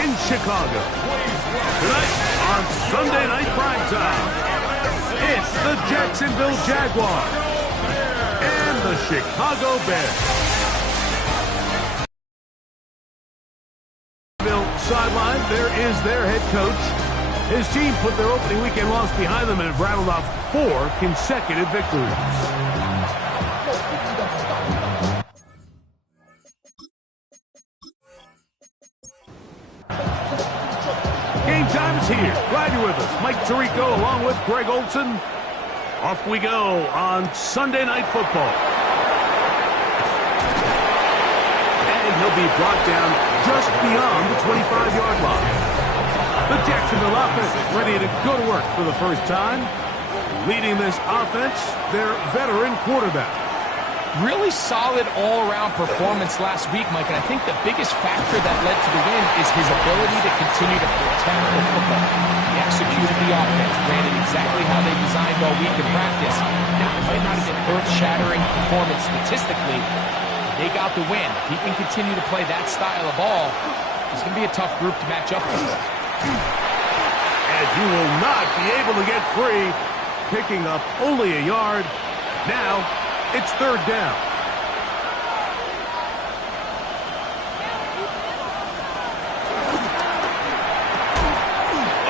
in Chicago. Tonight on Sunday Night Primetime, it's the Jacksonville Jaguars and the Chicago Bears. Sideline, there is their head coach. His team put their opening weekend loss behind them and have rattled off 4 consecutive victories. Game time is here. Glad you're with us. Mike Tirico along with Greg Olson. Off we go on Sunday Night Football. And he'll be brought down just beyond the 25-yard line. The Jacksonville offense is ready to go to work for the first time. Leading this offense, their veteran quarterback. Really solid all-around performance last week, Mike, and I think the biggest factor that led to the win is his ability to continue to protect the football. He executed the offense, ran it exactly how they designed all week in practice. Now, it might not have been earth-shattering performance statistically, but they got the win. If he can continue to play that style of ball, it's going to be a tough group to match up with. And you will not be able to get free, picking up only a yard. Now, it's third down.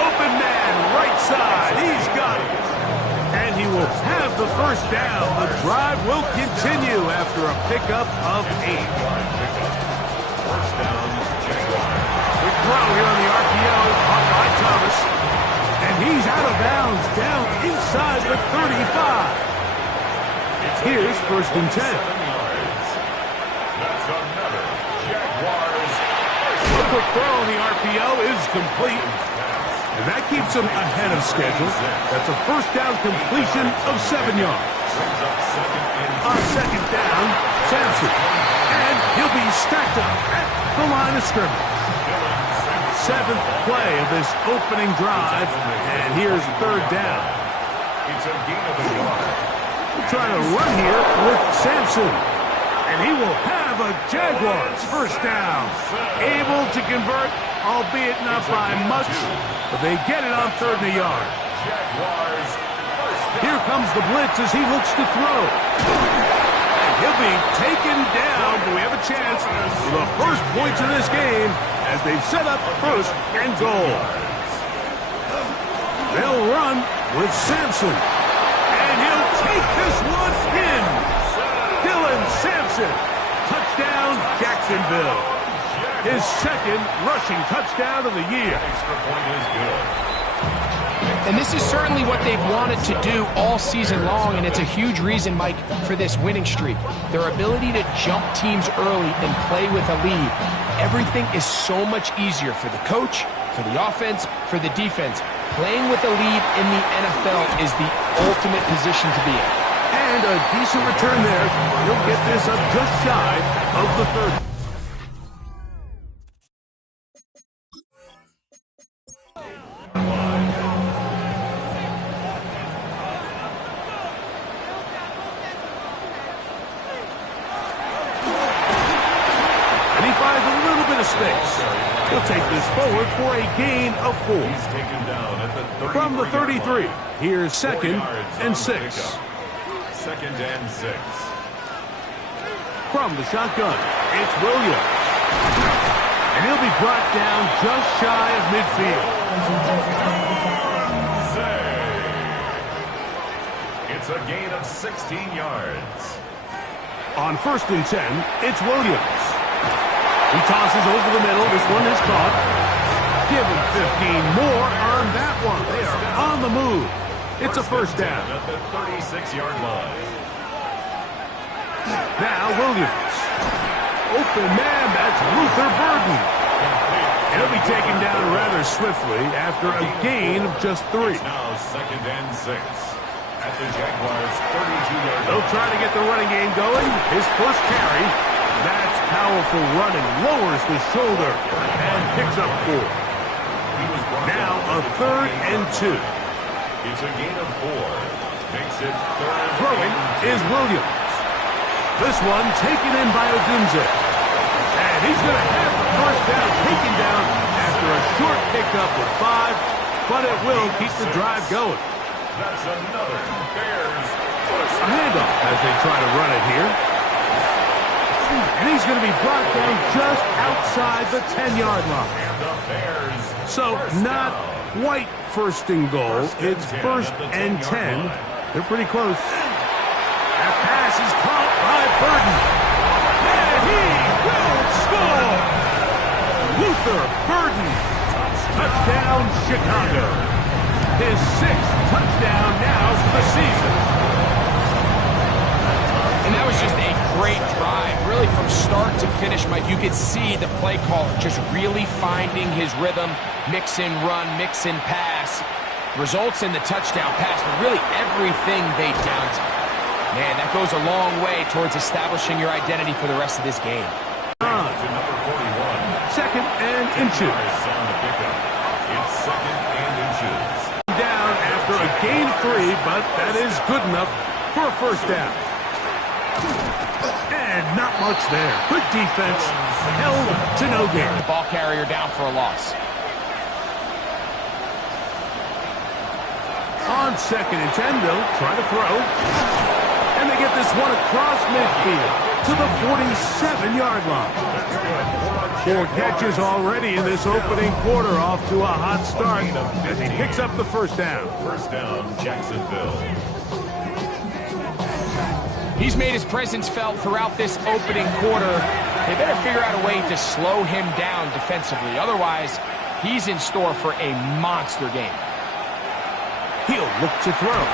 Open man, right side. He's got it. And he will have the first down. The drive will continue after a pickup of 8. First down, Jaguars. Quick throw here on the RPO, caught by Thomas. And he's out of bounds, down inside the 35. Here's first and 10. That's another Jaguars. A quick throw on the RPO is complete. And that keeps him ahead of schedule. That's a first down completion of 7 yards. On second down, Sampson. And he'll be stacked up at the line of scrimmage. 7th play of this opening drive. And here's third down. It's a gain of a yard. Trying to run here with Sampson. And he will have a Jaguars first down. Able to convert, albeit not by much, but they get it on third and a yard. Here comes the blitz as he looks to throw. And he'll be taken down. Do we have a chance for the first points of this game as they've set up first and goal? They'll run with Sampson. And he'll take this one in. Dylan Sampson. Touchdown, Jacksonville. His second rushing touchdown of the year. Extra point is good. And this is certainly what they've wanted to do all season long, and it's a huge reason, Mike, for this winning streak. Their ability to jump teams early and play with a lead. Everything is so much easier for the coach, for the offense, for the defense. Playing with a lead in the NFL is the ultimate position to be in. And a decent return there. He'll get this up just shy of the 30. And he finds a little bit of space. He'll take this forward for a gain of 4. He's taken down at the 33. From the 33, here's second and 6. Second and 6. From the shotgun, it's Williams. And he'll be brought down just shy of midfield. It's a gain of 16 yards. On first and 10, it's Williams. He tosses over the middle. This one is caught. Give him 15 more on that one. They are on the move. It's a first down. At the 36-yard line. Now Williams. Open man, that's Luther Burden. And he'll be taken down rather swiftly after a gain of just 3. It's now second and 6. At the Jaguars' 32-yard line. They'll try to get the running game going. His first carry. That's powerful running. Lowers the shoulder and picks up 4. Now a third and 2. It's a gain of 4. Makes it third. Throwing is Williams. This one taken in by Odunze. And he's going to have the first down taken down after up with 5, but it will keep the drive going. That's another Bears first. A handoff as they try to run it here. And he's going to be brought down just outside the 10-yard line. And the Bears So not quite first and goal. It's first and 10. They're pretty close. That pass is caught by Burden. And he will score! Luther Burden. Touchdown, Chicago. His 6th touchdown now for the season. And that was just a great drive. Really from start to finish, Mike, you could see the play caller just really finding his rhythm. Mix and run, mix and pass. Results in the touchdown pass, but really everything they downed. Man, that goes a long way towards establishing your identity for the rest of this game. To number 41. Second and inches. On the pickup. It's second and inches. Down after a gain 3, but that is good enough for a first down. And not much there. Good defense. Held to no gain. Ball carrier down for a loss. On second and 10, they'll try to throw. And they get this one across midfield to the 47-yard line. 4 catches already in this opening quarter, off to a hot start as he picks up the first down. First down, Jacksonville. He's made his presence felt throughout this opening quarter. They better figure out a way to slow him down defensively. Otherwise, he's in store for a monster game. He'll look to throw.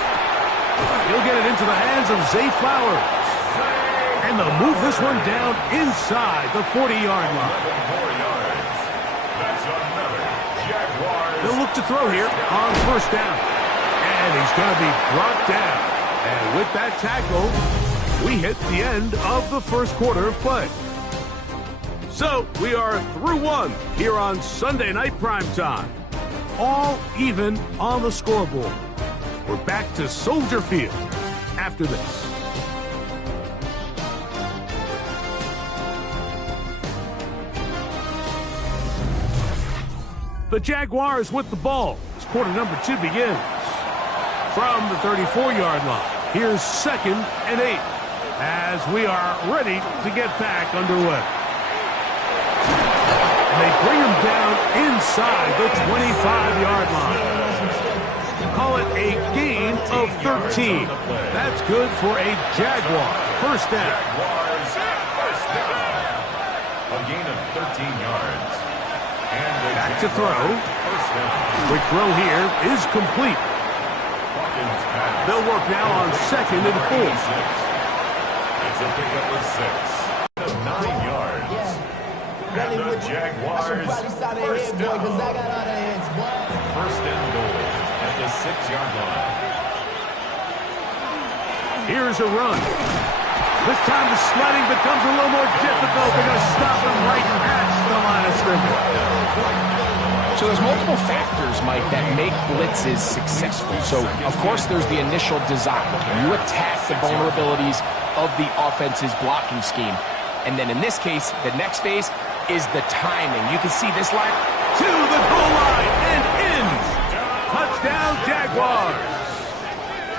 He'll get it into the hands of Zay Flowers. And they'll move this one down inside the 40-yard line. 4 yards. That's another Jaguars. They'll look to throw here on first down. And he's going to be brought down. And with that tackle, we hit the end of the first quarter of play. So we are through 1 here on Sunday Night Primetime. All even on the scoreboard. We're back to Soldier Field after this. The Jaguars with the ball as quarter number 2 begins. From the 34-yard line, here's second and 8 as we are ready to get back underway. And they bring him down inside the 25-yard line. Call it a gain of 13. That's good for a Jaguar first down. Jaguars first down. A gain of 13 yards. And the Back to throw. First down. Quick throw here is complete. Hawkins pass. They'll work now on second and 4. It's a pickup of 6. 9 yards. And the Jaguars first down. First and goal at the 6-yard line. Here's a run. This time the sledding becomes a little more difficult. They're going to stop him right at the line of scrimmage. So there's multiple factors, Mike, that make blitzes successful. So, of course, there's the initial design. Can you attack the vulnerabilities of the offense's blocking scheme? And then in this case, the next phase is the timing. You can see this line. To the goal line and in. Touchdown, Jaguars.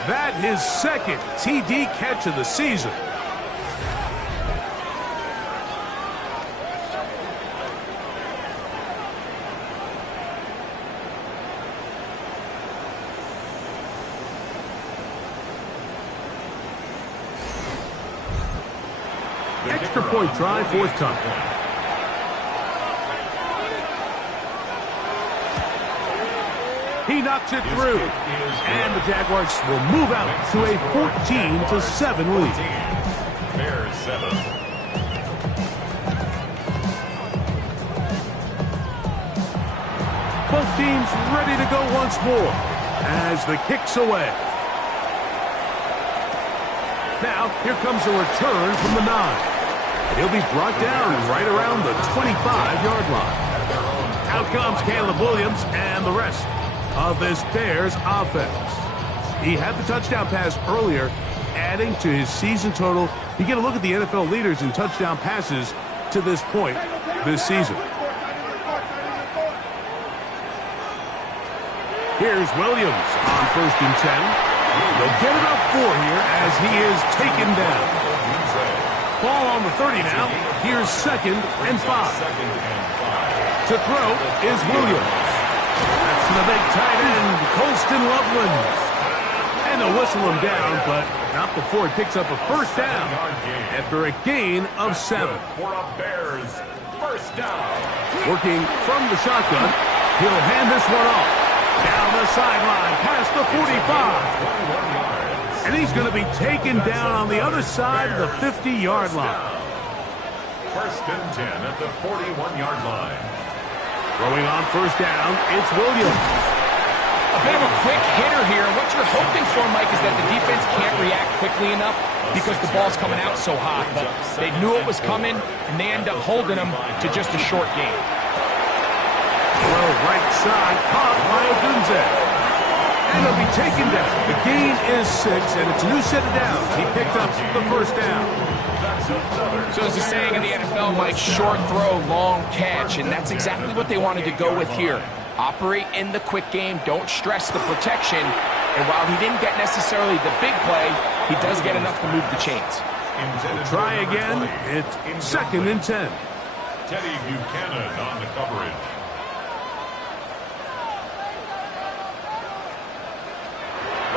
That his second TD catch of the season. Extra point try, fourth time. He knocks it through. And the Jaguars will move out to a 14-7 lead. Bears 7. Both teams ready to go once more as the kick's away. Now, here comes a return from the 9. He'll be brought down right around the 25-yard line. Out comes Caleb Williams and the rest of this Bears offense. He had the touchdown pass earlier, adding to his season total. You get a look at the NFL leaders in touchdown passes to this point this season. Here's Williams on 1st and 10. They'll get about 4 here as he is taken down. Ball on the 30 now. Here's 2nd and 5. To throw is Williams. That's to the big tight end, Colston Loveland. And they'll whistle him down, but not before it picks up a 1st down after a gain of 7. For a Bears first down. Working from the shotgun, he'll hand this one off. Down the sideline, past the 45. And he's going to be taken down on the other side of the 50-yard line. 1st and 10 at the 41-yard line. Throwing on 1st down, it's Williams. A bit of a quick hitter here. What you're hoping for, Mike, is that the defense can't react quickly enough because the ball's coming out so hot. But they knew it was coming, and they end up holding them to just a short gain. Well, right side, caught by Odunze. And he'll be taken down. The gain is 6, and it's a new set of downs. He picked up the 1st down. So as the saying in the NFL, Mike, short throw, long catch, and that's exactly what they wanted to go with here. Operate in the quick game, don't stress the protection, and while he didn't get necessarily the big play, he does get enough to move the chains. Try again, it's 2nd and 10. Teddy Buchanan on the coverage.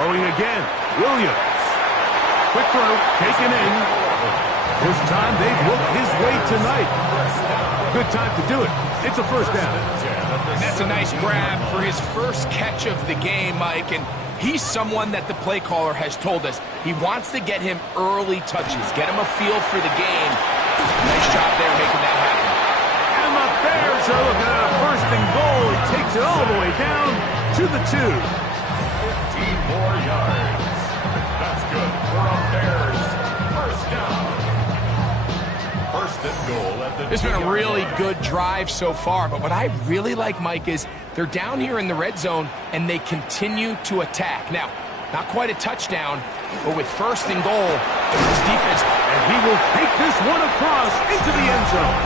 Throwing again, Williams. Quick throw, taken in. First time they've looked his way tonight. Good time to do it. It's a 1st down. And that's a nice grab for his first catch of the game, Mike. And he's someone that the play caller has told us he wants to get him early touches, get him a feel for the game. Nice job there making that happen. And the Bears are looking at a 1st and goal. He takes it all the way down to the 2. 15 more yards. That's good for a Bears first down. 1st and goal at the It's been a really good drive so far, but what I really like, Mike, is they're down here in the red zone, and they continue to attack. Now, not quite a touchdown, but with 1st and goal, this defense... And he will take this one across into the end zone.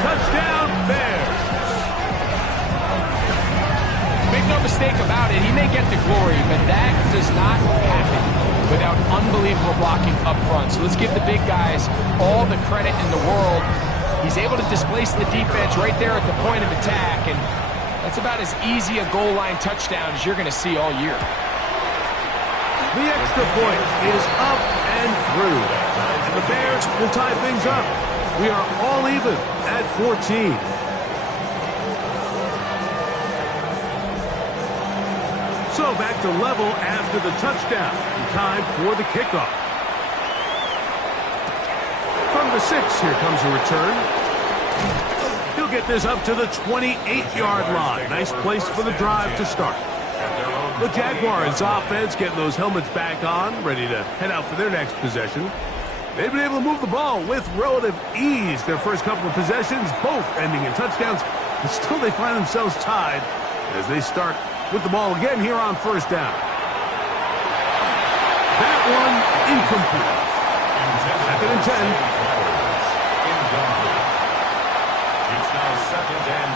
Touchdown, Bears. Make no mistake about it, he may get the glory, but that does not happen without unbelievable blocking up front. So let's give the big guys all the credit in the world. He's able to displace the defense right there at the point of attack, and that's about as easy a goal line touchdown as you're going to see all year. The extra point is up and through. And the Bears will tie things up. We are all even at 14. So back to level after the touchdown. Time for the kickoff. From the 6, here comes a return. He'll get this up to the 28-yard line. Nice place for the drive to start. The Jaguars offense getting those helmets back on, ready to head out for their next possession. They've been able to move the ball with relative ease their first couple of possessions, both ending in touchdowns, but still they find themselves tied as they start with the ball again here on 1st down. That one incomplete. 2nd and 10. It's now 2nd and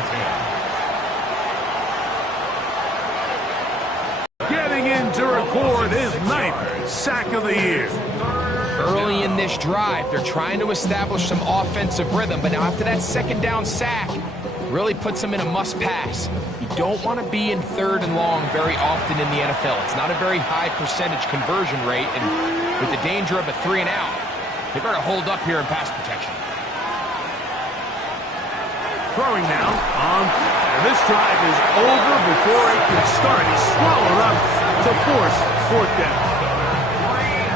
10. Getting in to record his 9th sack of the year. Early in this drive, they're trying to establish some offensive rhythm, but now after that 2nd down sack, really puts them in a must-pass. You don't want to be in 3rd and long very often in the NFL. It's not a very high percentage conversion rate, and with the danger of a 3-and-out, they better hold up here in pass protection. Throwing now on, and this drive is over before it can start. He's swallowed up to force 4th down.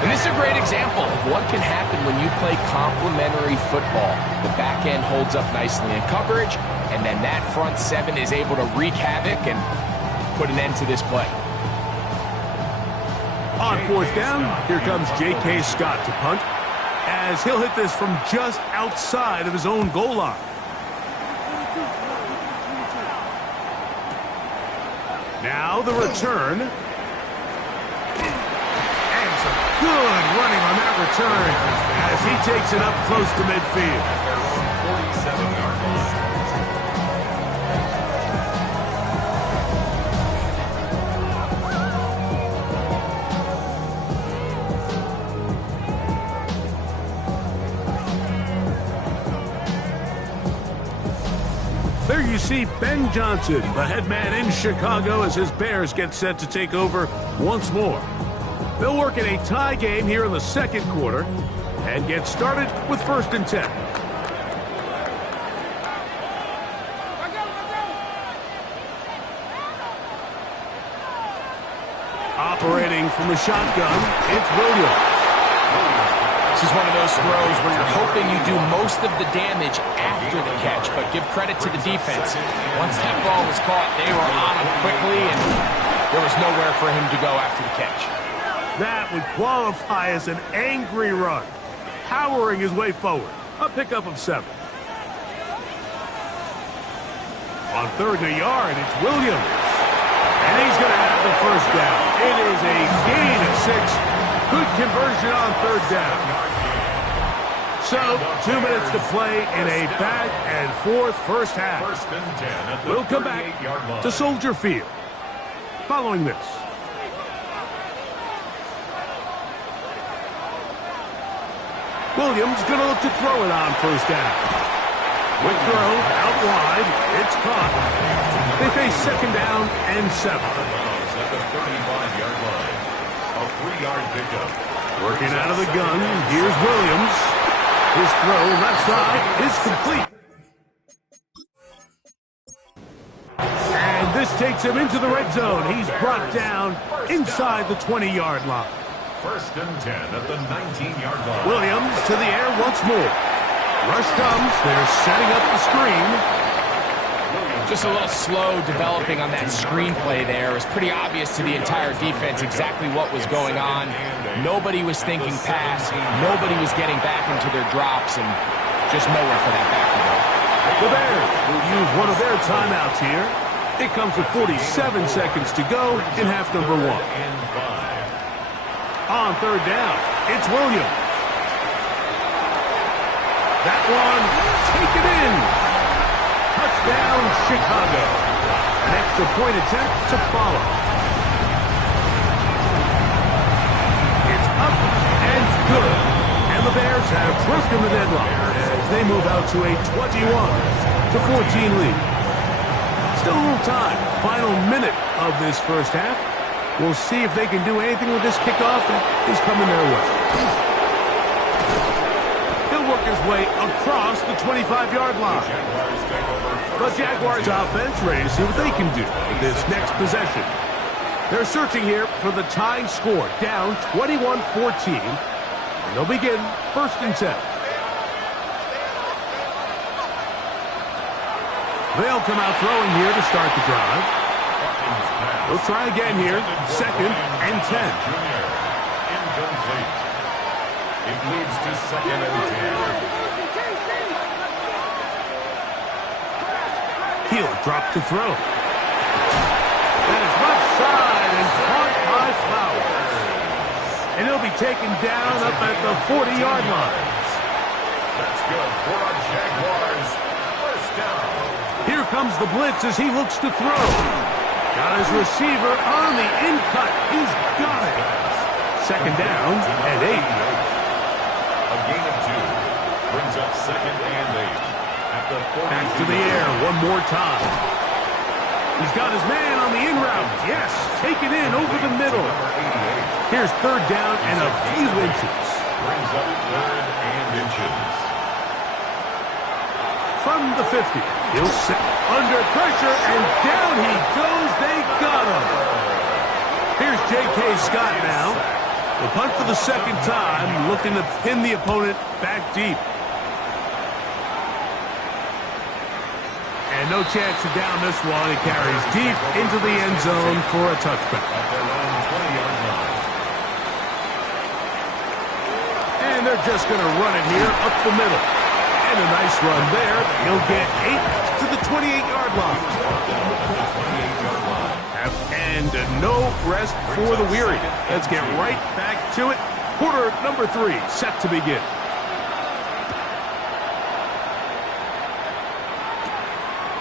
And this is a great example of what can happen when you play complementary football. The back end holds up nicely in coverage, and then that front 7 is able to wreak havoc and put an end to this play. On 4th down, here comes J.K. Scott to punt, as he'll hit this from just outside of his own goal line. Now the return. And some good running on that return as he takes it up close to midfield. 47-yard line. you see Ben Johnson, the head man in Chicago, as his Bears get set to take over once more. They'll work in a tie game here in the second quarter and get started with 1st and 10. Operating from the shotgun, it's Williams. This is one of those throws where you're hoping you do most of the damage after the catch, but give credit to the defense. Once that ball was caught, they were on him quickly, and there was nowhere for him to go after the catch. That would qualify as an angry run, powering his way forward. A pickup of 7. On 3rd and a yard, it's Williams. And he's going to have the 1st down. It is a gain of 6. Good conversion on 3rd down. So, 2 minutes to play in a back-and-forth first half. 1st and 10 at the We'll come back 38-yard line. to Soldier Field. Following this. Williams going to look to throw it on 1st down. Quick throw, out wide, it's caught. They face 2nd down and 7. At the 35-yard line. A 3-yard pickup. Working out of the gun, here's Williams. His throw left side is complete. And this takes him into the red zone. He's brought down inside the 20-yard line. 1st and 10 at the 19-yard line. Williams to the air once more. Rush comes. They're setting up the screen. Just a little slow developing on that screenplay there. It was pretty obvious to the entire defense exactly what was going on. Nobody was thinking pass. Nobody was getting back into their drops, and just nowhere for that back to go. The Bears will use one of their timeouts here. It comes with 47 seconds to go in half number 1. On 3rd down, it's Williams. That one, take it in. Touchdown, Chicago. An extra point attempt to follow. It's up and good. And the Bears have broken the deadlock as they move out to a 21-14 lead. Still a little time. Final minute of this first half. We'll see if they can do anything with this kickoff that is coming their way. He'll work his way across the 25-yard line. The Jaguars offense ready to see what they can do with this next possession. They're searching here for the tying score, down 21-14. And they'll begin 1st and 10. They'll come out throwing here to start the drive. They'll try again here, 2nd and 10. Incomplete. It leads to 2nd and 10. He'll drop to throw. That is left side and caught by Flowers. And he'll be taken down up at the 40-yard line. That's good for our Jaguars. 1st down. Here comes the blitz as he looks to throw. Got his receiver on the in-cut. He's got it. 2nd down and 8. A gain of 2. Brings up 2nd and 8. At the 40. Back to the air one more time. He's got his man on the in route. Yes, take it in over the middle. Here's 3rd down and a few inches. Brings up 3rd and inches. From the 50, he'll sit under pressure, and down he goes. They got him. Here's J.K. Scott now. The punt for the 2nd time, looking to pin the opponent back deep. And no chance to down this one. It carries deep into the end zone for a touchback. At their own 20-yard line. And they're just going to run it here up the middle. And a nice run there. He'll get 8 to the 28-yard line. And no rest for the weary. Let's get right back to it. Quarter number 3 set to begin.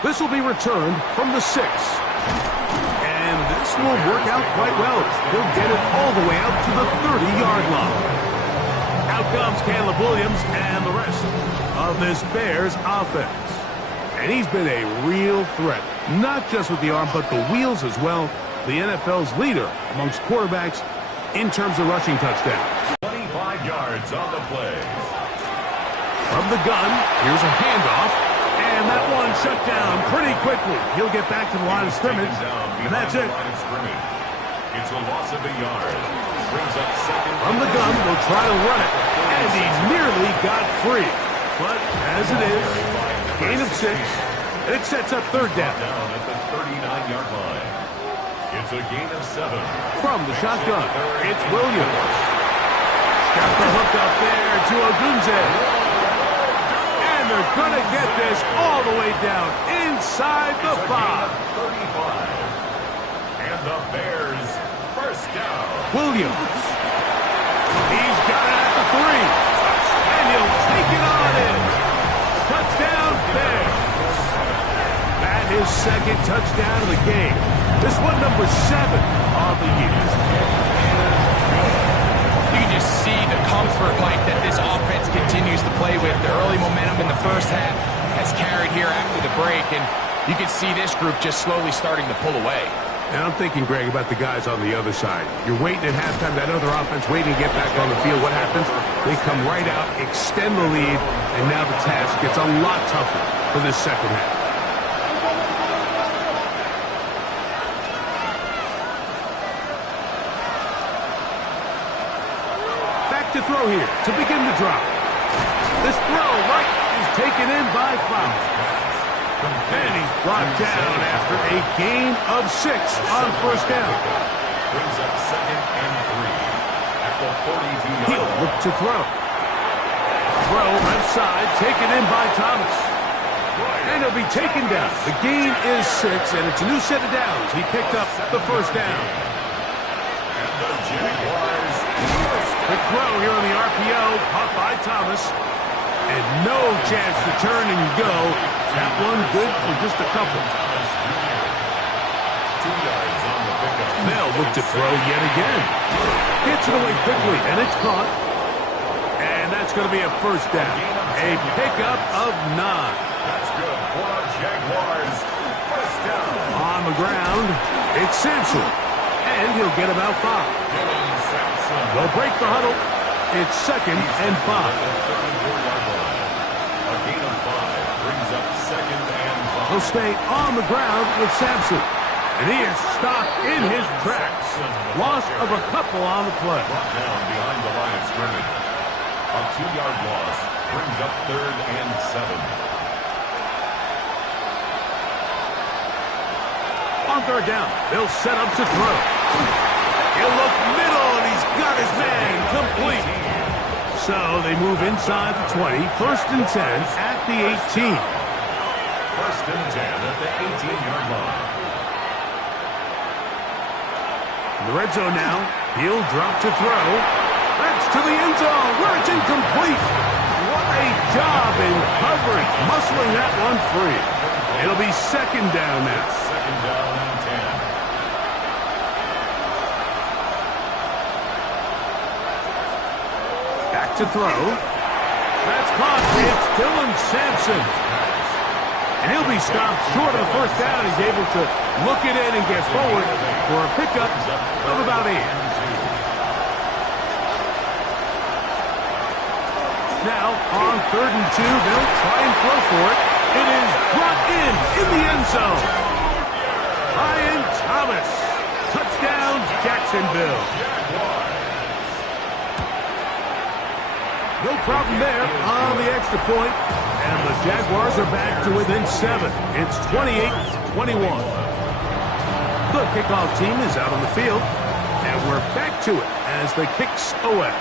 This will be returned from the 6. And this will work out quite well. He'll get it all the way out to the 30-yard line. Out comes Caleb Williams and the rest of this Bears offense. And he's been a real threat, not just with the arm, but the wheels as well. The NFL's leader amongst quarterbacks in terms of rushing touchdowns. 25 yards on the play. From the gun, here's a handoff, and that one shut down pretty quickly. He'll get back to the line of scrimmage, and that's it. It's a loss of a yard. Brings up second. From the gun, they'll try to run it, and he nearly got free. But as it is, gain of 6, and it sets up third down. Down at the 39-yard line. It's a gain of 7. From the shotgun, it's Williams. Got the hook up there to Ogunze. And they're going to get this all the way down inside the 5. 35. And the Bears first down. Williams. He's got it at the 3. And he'll take it on in. Touchdown, Bears. That his second touchdown of the game. This one number 7 on the year. You can just see the comfort, Mike, that this offense continues to play with. The early momentum in the first half has carried here after the break, and you can see this group just slowly starting to pull away. And I'm thinking, Greg, about the guys on the other side. You're waiting at halftime, that other offense waiting to get back on the field. What happens? They come right out, extend the lead, and now the task gets a lot tougher for this second half. To throw here to begin the drive. This throw right is taken in by Flowers. And he's brought down after a gain of 6 on first down. Brings up second and 3 at the 42-yard line. He'll look to throw. Throw left side, taken in by Thomas. And he'll be taken down. The gain is 6, and it's a new set of downs. He picked up the first down. And the Jaguars. Quick throw here on the RPO, caught by Thomas. And no chance to turn and go. That one good for just a couple. 2 yards on the pickup. They'll look to throw yet again. Gets it away quickly, and it's caught. And that's going to be a first down. A pickup of 9. That's good for our Jaguars. First down. On the ground, it's Sampson. And he'll get about 5. They'll break the huddle. It's second and 5. A gain of 5 brings up second and 5. He'll stay on the ground with Sampson. And he is stopped in his tracks. Loss of a couple on the play. Brought down behind the line of scrimmage. A 2-yard loss brings up third and 7. On third down, they'll set up to throw. He'll look middle, and he's got his man complete. So they move inside the 20, first and 10 at the 18. First and 10 at the 18-yard line. In the red zone now, he'll drop to throw. That's to the end zone, where it's incomplete. What a job in covering, muscling that one free. It'll be second down now. Second down and 10. To throw. That's caught. It's Dylan Sampson. And he'll be stopped short of the first down. He's able to look it in and get forward for a pickup of about 8. Now, on third and 2, they'll try and throw for it. It is brought in the end zone. Ryan Thomas. Touchdown, Jacksonville. No problem there on the extra point. And the Jaguars are back to within 7. It's 28-21. The kickoff team is out on the field. And we're back to it as the kicks away.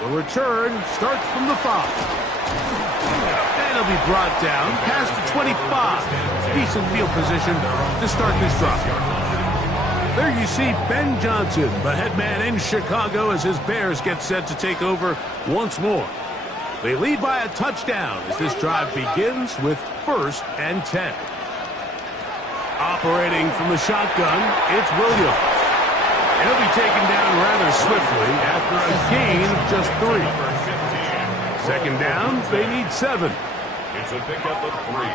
The return starts from the 5. And it'll be brought down past the 25. Decent field position to start this drive. There you see Ben Johnson, the head man in Chicago, as his Bears get set to take over once more. They lead by a touchdown as this drive begins with first and 10. Operating from the shotgun, it's Williams. And he'll be taken down rather swiftly after a gain of just 3. Second down, they need 7. It's a pickup of 3.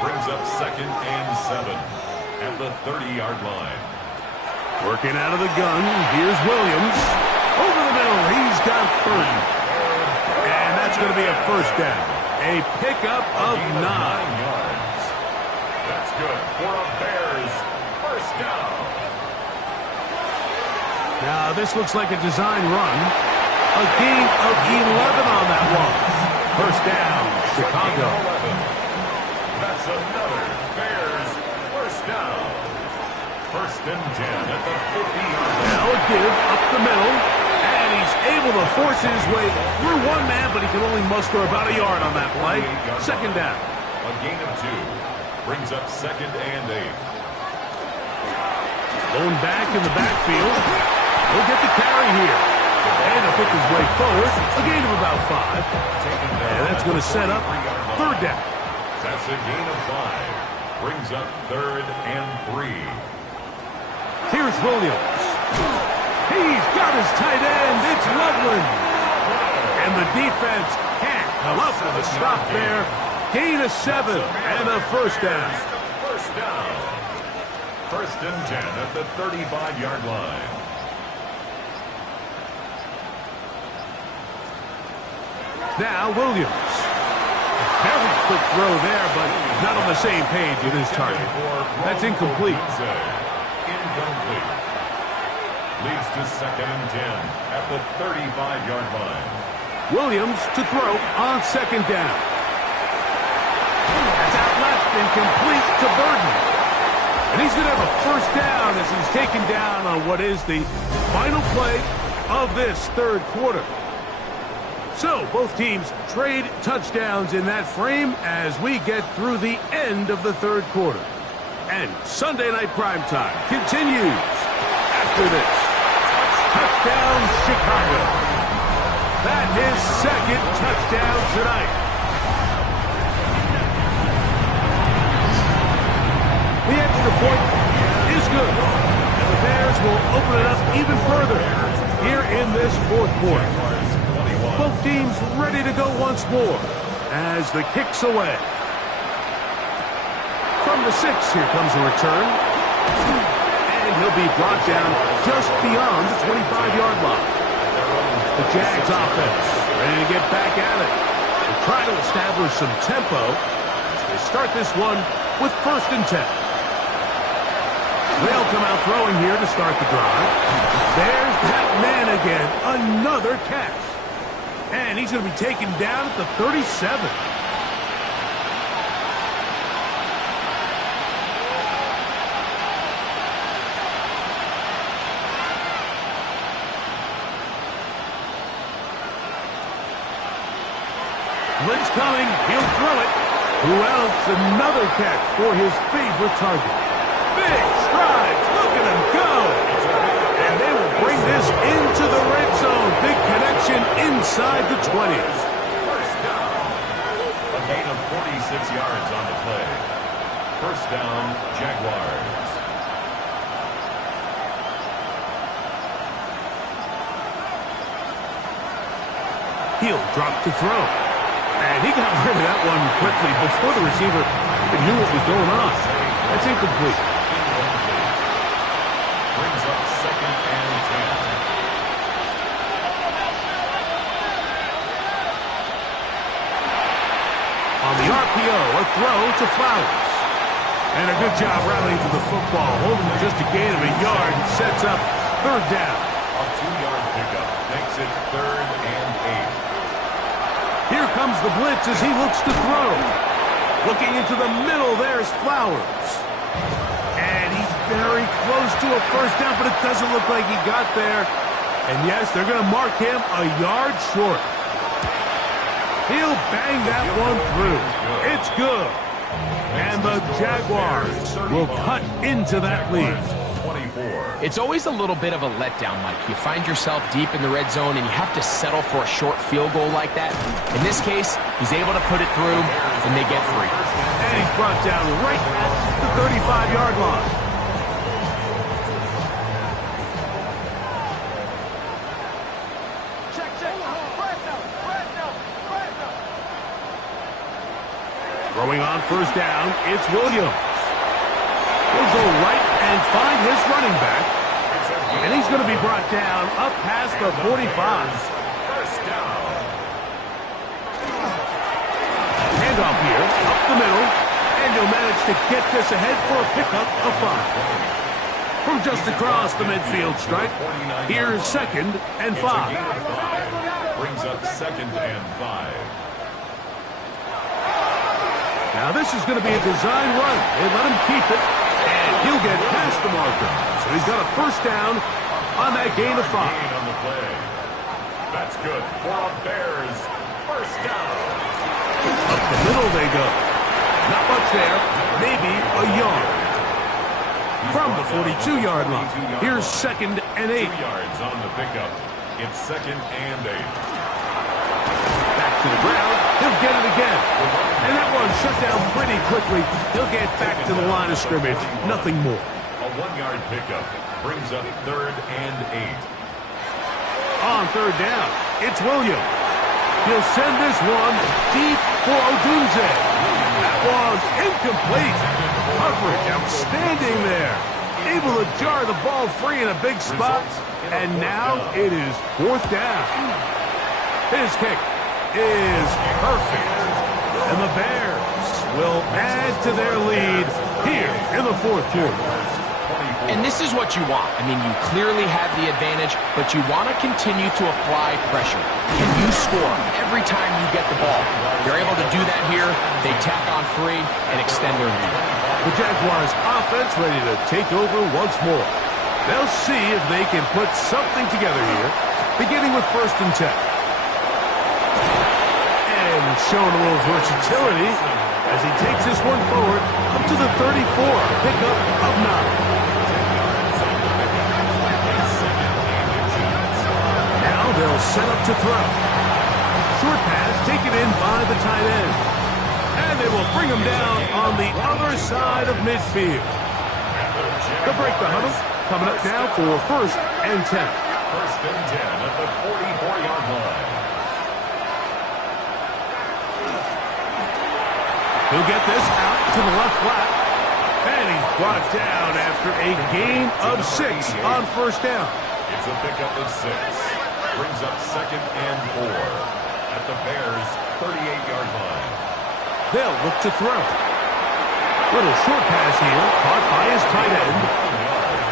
Brings up 2nd and 7 at the 30-yard line. Working out of the gun, here's Williams. Over the middle, he's got Burton. And that's going to be a first down. A pickup of 9 yards. That's good for a Bears first down. Now, this looks like a design run. A gain of 11 on that one. First down, Chicago. That's another Bears first down. First and 10 at the 50-yard line. Now a give up the middle. And he's able to force his way through one man, but he can only muster about a yard on that play. Second down. A gain of 2. Brings up 2nd and 8. Going back in the backfield. He'll get the carry here. And he'll pick his way forward. A gain of about 5. And that's going to set up third down. That's a gain of 5. Brings up 3rd and 3. Here's Williams. He's got his tight end. It's Loveland. And the defense can't come up with a stop there. Gain of 7 and a first down. First down. First and 10 at the 35-yard line. Now Williams. Very quick throw there, but not on the same page with his target. That's incomplete. Incomplete. Leads to 2nd and 10 at the 35-yard line. Williams to throw on second down. That's out left and complete to Burton. And he's going to have a first down as he's taken down on what is the final play of this third quarter. So both teams trade touchdowns in that frame as we get through the end of the third quarter. And Sunday Night Primetime continues after this. Touchdown, Chicago. That is second touchdown tonight. The extra point is good. And the Bears will open it up even further here in this fourth quarter. Both teams ready to go once more as the kick's away. From the 6, here comes a return. And he'll be brought down just beyond the 25-yard line. The Jags offense ready to get back at it. They're trying to establish some tempo as they start this one with first and 10. They'll come out throwing here to start the drive. There's that man again. Another catch. And he's going to be taken down at the 37. Blitz coming. He'll throw it. Who else? Another catch for his favorite target. Big strides. Look at him go. And they will bring this into the red zone. Big connection inside the 20s. First down. A gain of 46 yards on the play. First down, Jaguars. He'll drop to throw. And he got rid of that one quickly before the receiver even knew what was going on. That's incomplete. Brings up 2nd and 10. On the RPO, a throw to Flowers. And a good job rallying to the football, holding just a gain of a yard, and sets up third down. A 2-yard pickup makes it 3rd and 8. Here comes the blitz as he looks to throw. Looking into the middle, there's Flowers. And he's very close to a first down, but it doesn't look like he got there. And yes, they're going to mark him a yard short. He'll bang that one through. It's good. And the Jaguars will cut into that lead. It's always a little bit of a letdown, Mike. You find yourself deep in the red zone and you have to settle for a short field goal like that. In this case, he's able to put it through and they get 3. And he's brought down right at the 35-yard line. Throwing on first down, it's Williams. He'll go right and find his running back. And he's going to be brought down up past the 45. First down. Handoff here, up the middle. And he'll manage to get this ahead for a pickup of 5. From just across the midfield stripe, here's 2nd and 5. Brings up 2nd and 5. Now this is going to be a design run. They let him keep it, and he'll get past the marker. So he's got a first down on that gain of 5. Gain on the play. That's good for a Bears first down. Up the middle they go. Not much there, maybe a yard. From the 42-yard line, here's 2nd and 8. 2 yards on the pickup. It's 2nd and 8. Back to the ground, he'll get it again. And that one shut down pretty quickly. He'll get back to the line of scrimmage, nothing more. A 1-yard pickup brings up 3rd and 8. On 3rd down, it's Williams. He'll send this one deep for Odunze. That one's incomplete. Coverage outstanding there. Able to jar the ball free in a big spot. And now it is 4th down. His kick is perfect. And the Bears will add to their lead here in the 4th quarter. And this is what you want. I mean, you clearly have the advantage, but you want to continue to apply pressure. Can you score every time you get the ball? They're able to do that here. They tack on 3 and extend their lead. The Jaguars offense ready to take over once more. They'll see if they can put something together here, beginning with 1st and 10. And showing a little versatility as he takes this one forward up to the 34, pickup of 9. Now they'll set up to throw. Short pass taken in by the tight end. And they will bring him down on the other side of midfield. They'll break the huddle. Coming up now for 1st and 10. 1st and 10 at the 44-yard line. He'll get this out to the left flat. And he's brought down after a gain of 6 on 1st down. It's a pickup of 6. Brings up 2nd and 4 at the Bears' 38-yard line. They'll look to throw. Little short pass here, caught by his tight end.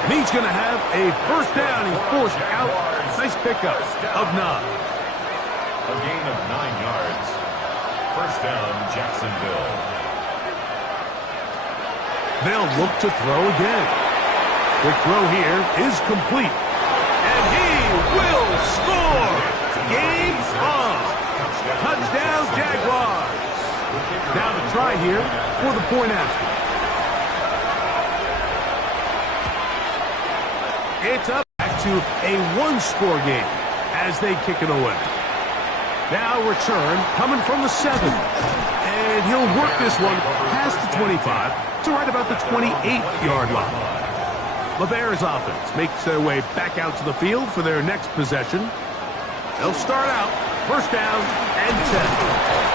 And he's going to have a 1st down. He's forced out. Nice pickup of 9. A gain of 9 yards. 1st down, Jacksonville. They'll look to throw again. Quick throw here is complete. And he will score. Game on. Touchdown, Jaguars. Now the try here for the point after. It's up back to a 1-score game as they kick it away. Now return coming from the 7. And he'll work this one past the 25 to right about the 28-yard line. The Bears offense makes their way back out to the field for their next possession. They'll start out 1st down and 10.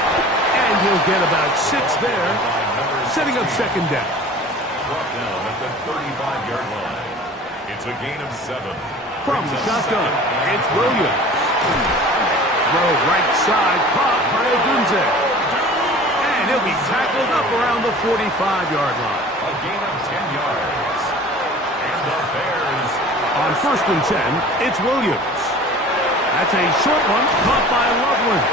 And he'll get about 6 there, setting up 2nd down. Brought down at the 35-yard line. It's a gain of 7. From the shotgun, it's Williams. Throw right side, caught by Odunze. And he'll be tackled up around the 45-yard line. A gain of 10 yards. And the Bears. On 1st and 10, it's Williams. That's a short one, caught by Loveland.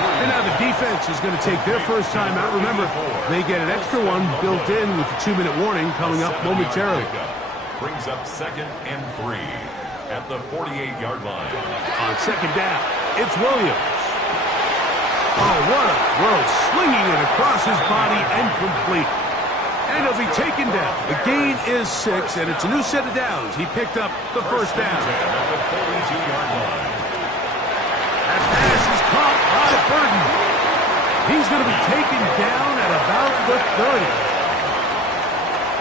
And now the defense is going to take their first time out. Remember, they get an extra one built in with the 2-minute warning coming up momentarily. Brings up 2nd and 3 at the 48-yard line. On 2nd down, it's Williams. Oh, what a throw. Slinging it across his body and complete. And he'll be taken down. The gain is 6, and it's a new set of downs. He picked up the 1st down. At the 42-yard line. That pass is caught by Burton. He's going to be taken down at about the 30.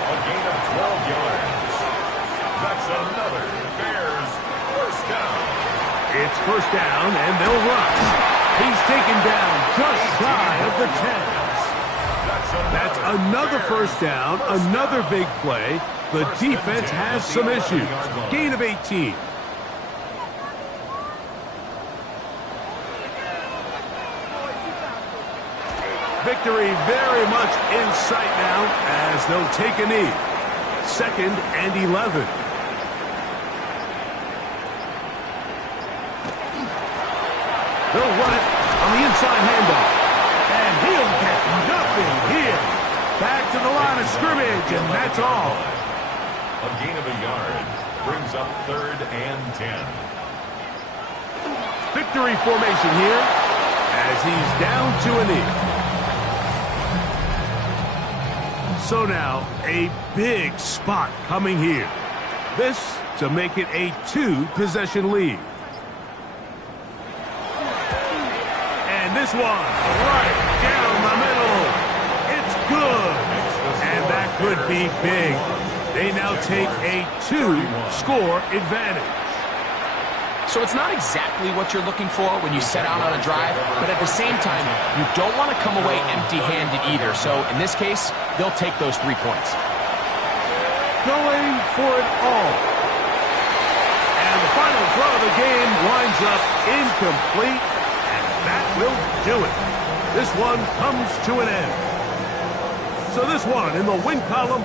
A gain of 12 yards. That's another Bears first down. It's 1st down, and they'll run. He's taken down just shy of the 10. That's another first down, another big play. The defense has some issues. Gain of 18. Victory very much in sight now as they'll take a knee. 2nd and 11. They'll run it on the inside handoff. And he'll get nothing here. Back to the line of scrimmage, and that's all. A gain of a yard brings up 3rd and 10. Victory formation here as he's down to a knee. So now, a big spot coming here. This to make it a 2-possession lead. And this one, right down the middle. It's good. And that could be big. They now take a 2-score advantage. So it's not exactly what you're looking for when you set out on a drive, but at the same time, you don't want to come away empty-handed either. So in this case, they'll take those 3 points. Going for it all. And the final throw of the game winds up incomplete, and that will do it. This one comes to an end. So this one in the win column